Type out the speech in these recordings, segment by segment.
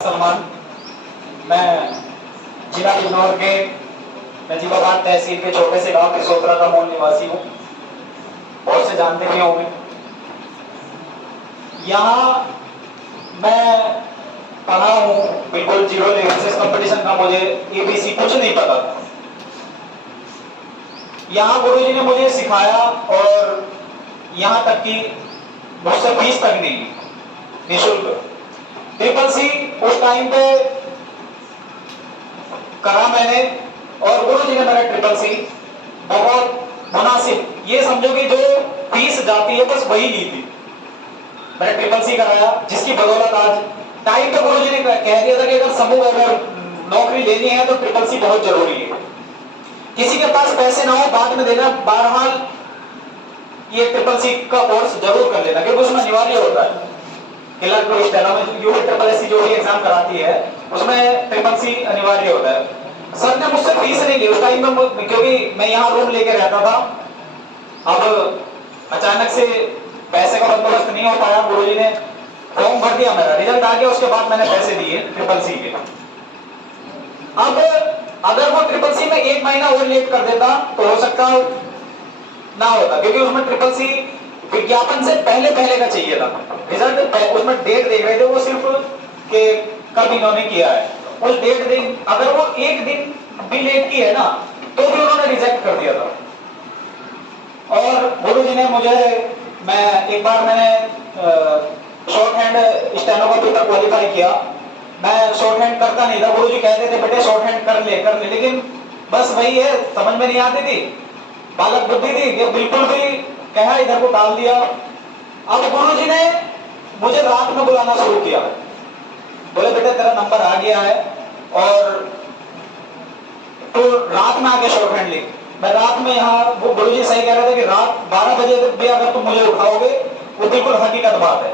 सलमान, मैं जिला बिजनौर के नजीबाबाद तहसील के छोटे से गांव किसोतरा का मूल निवासी हूँ। बहुत से जानते भी होंगे। यहाँ मैं पढ़ा हूँ बिल्कुल जीरो लेवल से। कंपटीशन का मुझे ABC कुछ नहीं पता था। यहाँ गुरुजी ने मुझे सिखाया और यहाँ तक कि मुझसे फीस तक नहीं ली, निःशुल्क। CCC उस टाइम पे करा मैंने और गुरुजी ने मेरा CCC बहुत मुनासिब, ये समझो कि जो फीस जाती है बस वही ली थी। मैंने CCC कराया, जिसकी बदौलत आज टाइम पे गुरुजी ने कह दिया था कि अगर समूह अगर नौकरी लेनी है तो CCC बहुत जरूरी है। किसी के पास पैसे ना हो बाद में देना, बहरहाल ये CCC का कोर्स जरूर कर लेना, क्योंकि उसमें अनिवार्य होता है। क्लर्क में UPSSC जो भी एग्जाम कराती है उसमें CCC अनिवार्य होता है। सर ने मुझसे फीस नहीं ली उस टाइम में, क्योंकि मैं यहाँ रूम लेके रहता था। अब अचानक से पैसे का बंदोबस्त नहीं हो पाया। गुरुजी ने फॉर्म भर दिया, मेरा रिजल्ट आ गया, उसके बाद मैंने पैसे दिए CCC के। अब अगर वो CCC में 1 महीना और लेट कर देता तो हो सकता ना होता, क्योंकि उसमें CCC विज्ञापन से पहले का चाहिए था। रिजल्ट उसमें डेट देख रहे थे वो सिर्फ कि कब इन्होंने किया है, उस डेट दिन अगर वो 1 दिन भी लेट की है ना तो भी उन्होंने रिजेक्ट कर दिया था। और गुरुजी ने मुझे, मैं एक बार मैंने शॉर्ट हैंड स्टेनोग्राफी तक क्वालिफाई किया। मैं शॉर्ट हैंड करता नहीं था। गुरुजी कहते थे बेटे शॉर्ट हैंड कर ले, लेकिन बस वही है, समझ में नहीं आती थी, बालक बुद्धि थी कि बिल्कुल भी कहा इधर को डाल दिया। अब गुरुजी ने मुझे रात में बुलाना शुरू किया, बोले बेटे तेरा नंबर आ गया है और तो रात में आके शॉर्ट हैंड लिख। मैं रात में यहाँ, वो गुरुजी सही कह रहे थे कि रात 12 बजे भी अगर तुम मुझे उठाओगे वो बिल्कुल हकीकत बात है।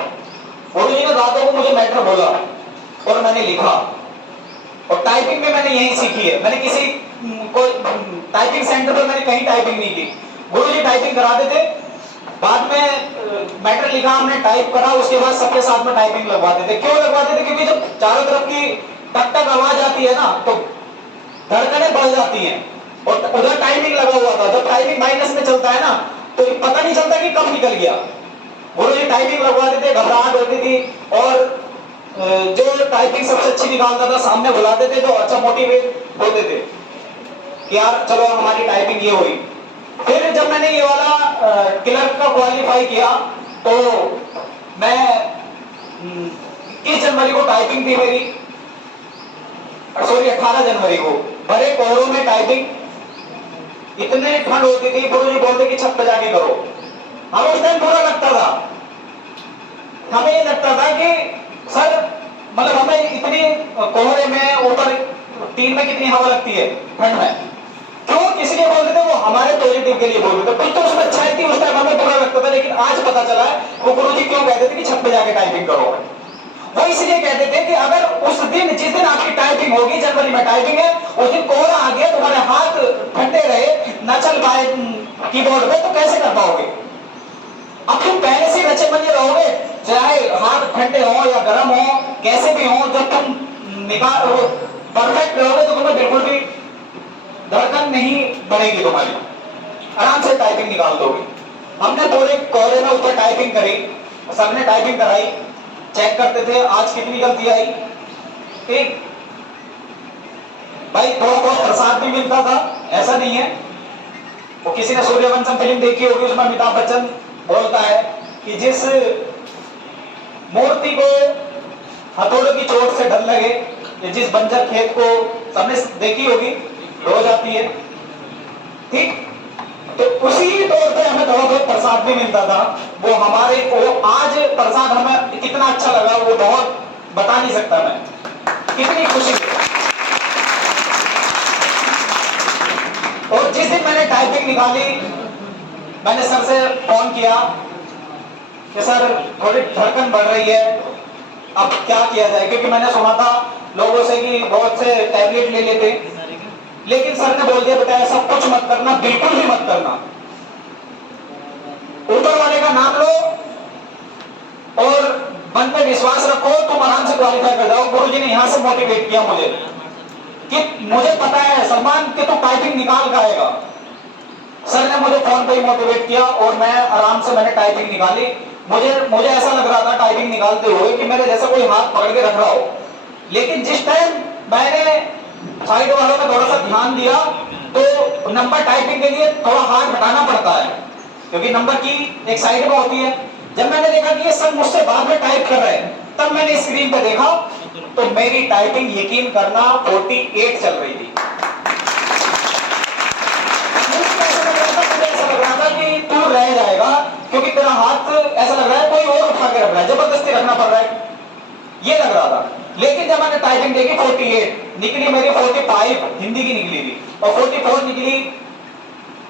गुरुजी ने रातों को मुझे मैटर बोला और मैंने लिखा। और टाइपिंग में मैंने यही सीखी है, मैंने किसी कोई टाइपिंग सेंटर पर मैंने कहीं टाइपिंग नहीं की। गुरुजी टाइपिंग कराते थे, बाद में मैटर लिखा, हमने टाइप करा, उसके बाद सबके साथ में टाइपिंग लगवाते थे। क्यों लगवाते थे? क्योंकि जब चारों तरफ की टक टक आवाज आती है ना तो धड़कनें बढ़ जाती हैं और उधर टाइमिंग लगा हुआ था। जब टाइमिंग माइनस में चलता है ना तो पता नहीं चलता कि कब निकल गया। गुरुजी टाइपिंग लगवाते थे, घबराहट होती थी और जो टाइपिंग सबसे अच्छी निकालता था सामने बुलाते थे तो अच्छा मोटिवेट होते थे कि यार चलो हमारी टाइपिंग ये हुई। फिर जब मैंने ये वाला क्लर्क का क्वालिफाई किया तो मैं 21 जनवरी को टाइपिंग थी मेरी, सॉरी 18 जनवरी को, बड़े कोहरों में टाइपिंग। इतने ठंड होती थी, गुरुजी बोलते कि छत पे जाके करो। हमें उस टाइम बुरा लगता था, हमें ये लगता था कि सर मतलब हमें इतनी कोहरे में ऊपर 3 में कितनी हवा लगती है ठंड में, क्यों इसलिए बोलते थे? वो हमारे पॉजिटिव के लिए बोलते थे। कुछ तो उसमें अच्छाई थी, उस टाइम हमें बुरा लगता था, लेकिन आज पता चला है वो गुरुजी क्यों कहते थे कि छत पे जाके टाइपिंग करो। वो इसलिए कहते थे कि अगर उस दिन, जिस दिन आपकी टाइपिंग होगी, जनवरी में टाइपिंग है, उस दिन कोहरा आ गया, तुम्हारे हाथ ठंडे रहे, न चल पाए कीबोर्ड पे, तो कैसे कर पाओगे? अब तुम पहले से रचे बने रहोगे, चाहे हाथ ठंडे हो या गर्म हो, कैसे भी हो, जब तुम निकाल परफेक्ट रहोगे तो तुम्हें बिल्कुल भी धड़कन नहीं बढ़ेगी तुम्हारी, आराम से टाइपिंग निकाल दोगे। हमने पूरे कोहरे में ऊपर टाइपिंग करी, सबने टाइपिंग कराई, चेक करते थे आज कितनी गलती आई। ठीक भाई, थोड़ा बहुत प्रसाद भी मिलता था, ऐसा नहीं है। वो किसी ने सूर्यवंशम फिल्म देखी होगी, उसमें अमिताभ बच्चन बोलता है कि जिस मूर्ति को हथौड़े की चोट से डर लगे, जिस बंजर खेत को, सबने देखी होगी, रोज आती है। ठीक, तो उसी तौर पे हमें थोड़ा बहुत प्रसाद भी मिलता था। वो हमारे को आज प्रसाद हमें कितना अच्छा लगा वो बहुत बता नहीं सकता मैं, कितनी खुशी। और जिस दिन मैंने टाइपिंग निकाली, मैंने सर से फोन किया कि सर थोड़ी धड़कन बढ़ रही है, अब क्या किया जाए? क्योंकि मैंने सुना था लोगों से कि बहुत से टैबलेट ले लेते, लेकिन सर ने बोल दिया बेटा ऐसा कुछ मत करना, बिल्कुल भी मत करना। ऊपर वाले का नाम लो और मन में विश्वास रखो, तुम आराम से क्वालिफाई कर जाओ। गुरुजी ने यहाँ से मोटिवेट किया मुझे कि मुझे पता है सलमान कि तू टाइपिंग निकाल का आएगा। सर ने मुझे फोन पे ही मोटिवेट किया और मैं आराम से मैंने टाइपिंग निकाली। मुझे ऐसा लग रहा था टाइपिंग निकालते हुए कि मेरे जैसा कोई हाथ पकड़ के रख रहा हो, लेकिन जिस टाइम मैंने साइड वालों में थोड़ा सा ध्यान दिया तो नंबर टाइपिंग के लिए थोड़ा हाथ हटाना पड़ता है क्योंकि नंबर की एक साइड में होती है। जब मैंने देखा कि ये सब मुझसे बाद में टाइप कर रहे हैं, तब मैंने स्क्रीन पे देखा तो मेरी टाइपिंग यकीन करना 48 चल रही थी। ऐसा लग रहा था कि तू रह जाएगा क्योंकि तेरा हाथ ऐसा लग रहा है कोई और उठा के रख रहा है, जबरदस्ती रखना पड़ रहा है, ये लग रहा था। लेकिन जब मैंने टाइपिंग देखी 48 निकली मेरी, 45 हिंदी की निकली थी और 44 निकली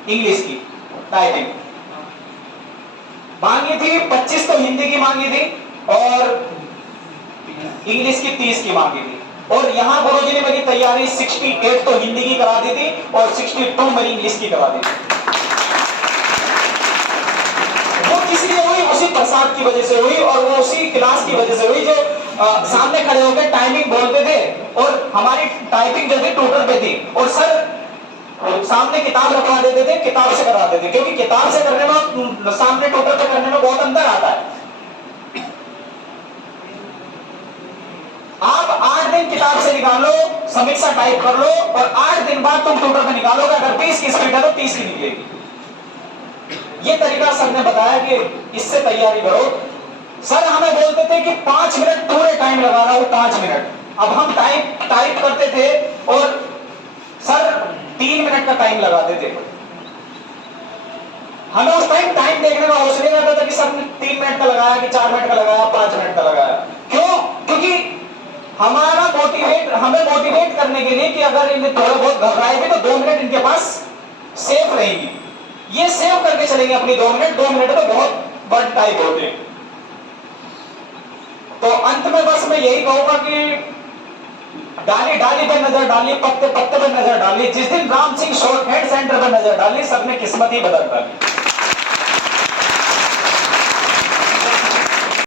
इंग्लिश की टाइपिंग। मांगी थी 25 तो हिंदी की मांगी थी और इंग्लिश की 30 की मांगी थी। और यहां गुरुजी ने मेरी तैयारी 68 तो हिंदी की करा दी थी और 62 मेरी इंग्लिश की करा दी थी। वो किस लिए हुई? उसी प्रसाद की वजह से हुई और वो उसी क्लास की वजह से हुई जो सामने खड़े होकर टाइपिंग बोलते थे और हमारी टाइपिंग जो थी ट्यूटर पे थी और सर सामने किताब रखवा देते थे, किताब से कराते थे क्योंकि किताब से करने में सामने ट्यूटर पे करने में बहुत अंतर आता है। आप 8 दिन किताब से निकालो, समीक्षा टाइप कर लो और 8 दिन बाद तुम ट्यूटर पे निकालोगे। अगर 20 की स्पीड है तो 30 की निकलेगी। ये तरीका सर ने बताया कि इससे तैयारी करो। सर हमें बोलते थे कि 5 मिनट पूरे टाइम लगा रहा हूं, 5 मिनट। अब हम टाइप करते थे और सर 3 मिनट का टाइम लगाते थे। हमें उस टाइम देखने का होश नहीं रहता था कि सर ने 3 मिनट का लगाया कि 4 मिनट का लगाया, 5 मिनट का लगाया। क्यों? क्योंकि हमें मोटिवेट करने के लिए कि अगर इन्हें थोड़ा बहुत घबराए भी तो 2 मिनट इनके पास सेफ रहेगी, ये सेव करके चलेंगे अपनी 2 मिनट। 2 मिनट तो बहुत बड़ टाइप होते हैं। तो अंत में बस मैं यही कहूंगा कि डाली डाली पे नजर डाली, पत्ते पत्ते पे नजर डाली, जिस दिन Ram Singh short head centre पे नजर डाली सबने किस्मत ही बदल डाली।